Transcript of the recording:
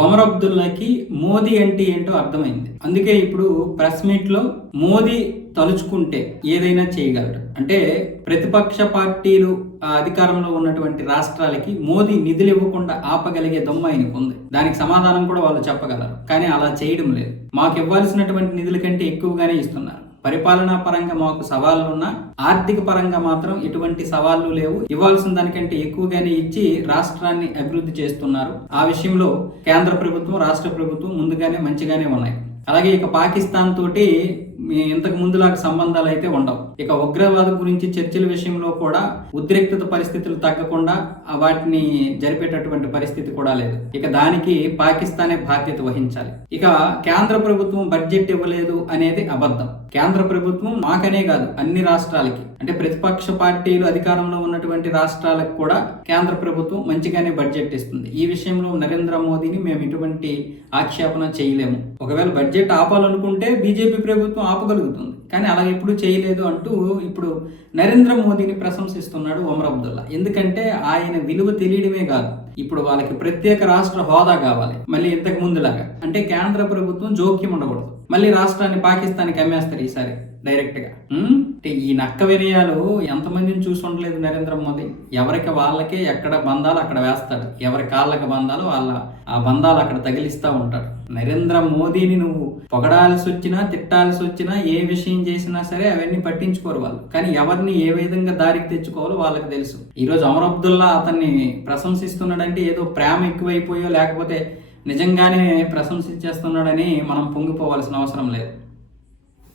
ఒమర్ అబ్దుల్లాకి మోదీ అంటే ఏంటో అర్థమైంది. అందుకే ఇప్పుడు ప్రెస్ మీట్ లో మోదీ తలుచుకుంటే ఏదైనా చేయగలడు. అంటే ప్రతిపక్ష పార్టీలు అధికారంలో ఉన్నటువంటి రాష్ట్రాలకి మోదీ నిధులు ఇవ్వకుండా ఆపగలిగే దమ్ము ఆయనకు ఉంది. దానికి సమాధానం కూడా వాళ్ళు చెప్పగలరు. కానీ అలా చేయడం లేదు. మాకు ఇవ్వాల్సినటువంటి నిధుల కంటే ఎక్కువగానే ఇస్తున్నారు. పరిపాలనా పరంగా మాకు సవాళ్లున్నా ఆర్థిక పరంగా మాత్రం ఎటువంటి సవాళ్లు లేవు. ఇవ్వాల్సిన దానికంటే ఎక్కువగానే ఇచ్చి రాష్ట్రాన్ని అభివృద్ధి చేస్తున్నారు. ఆ విషయంలో కేంద్ర ప్రభుత్వం, రాష్ట్ర ప్రభుత్వం ముందుగానే మంచిగానే ఉన్నాయి. అలాగే ఇక పాకిస్తాన్ తోటి ఇంతకు ముందులాగా సంబంధాలు అయితే ఉండవు. ఇక ఉగ్రవాదం గురించి చర్చల విషయంలో కూడా ఉద్రిక్తత పరిస్థితులు తగ్గకుండా వాటిని జరిపేటటువంటి పరిస్థితి కూడా లేదు. ఇక దానికి పాకిస్తానే బాధ్యత వహించాలి. ఇక కేంద్ర ప్రభుత్వం బడ్జెట్ ఇవ్వలేదు అనేది అబద్ధం. కేంద్ర ప్రభుత్వం మాకనే కాదు అన్ని రాష్ట్రాలకి, అంటే ప్రతిపక్ష పార్టీలు అధికారంలో ఉన్నటువంటి రాష్ట్రాలకు కూడా కేంద్ర ప్రభుత్వం మంచిగానే బడ్జెట్ ఇస్తుంది. ఈ విషయంలో నరేంద్ర మోదీని మేము ఎటువంటి ఆక్షేపణ చేయలేము. ఒకవేళ బడ్జెట్ ఆపాలనుకుంటే బీజేపీ ప్రభుత్వం ఆపగలుగుతుంది, కానీ అలా ఎప్పుడు చేయలేదు అంటూ ఇప్పుడు నరేంద్ర మోదీని ప్రశంసిస్తున్నాడు ఒమర్ అబ్దుల్లా. ఎందుకంటే ఆయన విలువ తెలియడమే కాదు, ఇప్పుడు వాళ్ళకి ప్రత్యేక రాష్ట్ర హోదా కావాలి. మళ్ళీ ఇంతకు ముందులాగా అంటే కేంద్ర ప్రభుత్వం జోక్యం ఉండకూడదు. మళ్ళీ రాష్ట్రాన్ని పాకిస్తాన్కి అమ్మేస్తారు ఈసారి డైరెక్ట్ గా. అంటే ఈ నక్క వినయాలు ఎంతమందిని చూసి ఉండలేదు నరేంద్ర మోదీ. ఎవరికి వాళ్ళకే ఎక్కడ బంధాలు అక్కడ వేస్తాడు. ఎవరి కాళ్ళకి బంధాలు ఆ బంధాలు అక్కడ తగిలిస్తూ ఉంటాడు. నరేంద్ర మోదీని నువ్వు పొగడాల్సి వచ్చినా తిట్టాల్సి వచ్చినా ఏ విషయం చేసినా సరే అవన్నీ పట్టించుకోరు వాళ్ళు. కానీ ఎవరిని ఏ విధంగా దారికి తెచ్చుకోవాలో వాళ్ళకి తెలుసు. ఈ రోజు ఒమర్ అబ్దుల్లా అతన్ని ప్రశంసిస్తున్నాడంటే ఏదో ప్రేమ ఎక్కువైపోయో లేకపోతే నిజంగానే ప్రశంసించేస్తున్నాడని మనం పొంగిపోవాల్సిన అవసరం లేదు.